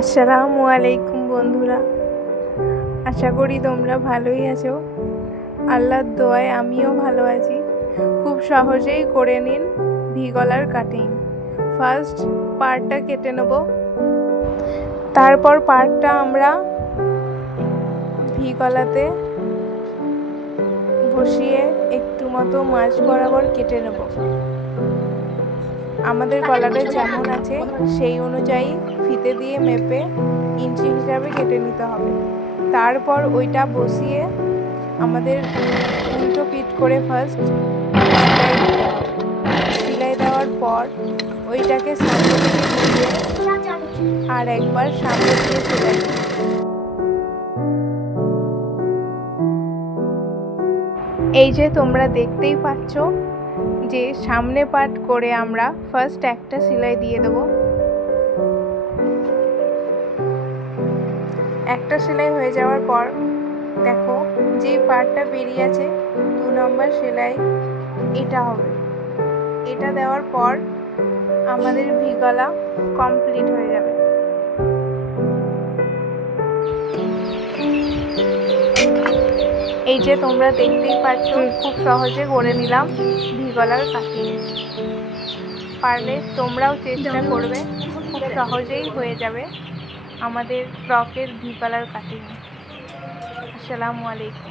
আসসালামু আলাইকুম বন্ধুরা, আশা করি তোমরা ভালোই আছো। আল্লাহর দোয়ায় আমিও ভালো আছি। খুব সহজেই করে নিন ভি গলার কাটিং। ফার্স্ট পার্টটা কেটে নেব, তারপর পার্টটা আমরা ভি গলাতে বসিয়ে একটু মতো মাঝ বরাবর কেটে নেব। আমাদের গলাটা যেমন আছে সেই অনুযায়ী ফিতে দিয়ে মেপে ইঞ্চি হিসাবে কেটে নিতে হবে। তারপর ওইটা বসিয়ে আমাদের উল্টো পিঠ করে ফার্স্ট সেলাই দিতে হবে। সেলাই দেওয়ার পর ওইটাকে সামনে দিকে ঘুরিয়ে আর একবার সামনে দিয়ে সেলাই দিতে হবে। এই যে তোমরা দেখতেই পাচ্ছ যে সামনে পার্ট করে আমরা ফার্স্ট একটা সেলাই দিয়ে দেব। একটা সেলাই হয়ে যাওয়ার পর দেখো যে পার্টটা বেরিয়ে আছে 2 নম্বর সেলাই এটা হবে। এটা দেওয়ার পর আমাদের ভি গলা কমপ্লিট হয়ে যাবে। এই যে তোমরা দেখতেই পাচ্ছ খুব সহজে করে নিলাম ভি গলার কাটিং। পারলে তোমরাও চেষ্টা করবে, খুব সহজেই হয়ে যাবে আমাদের ফ্রকের ভি গলার কাটিং। আসসালামু আলাইকুম।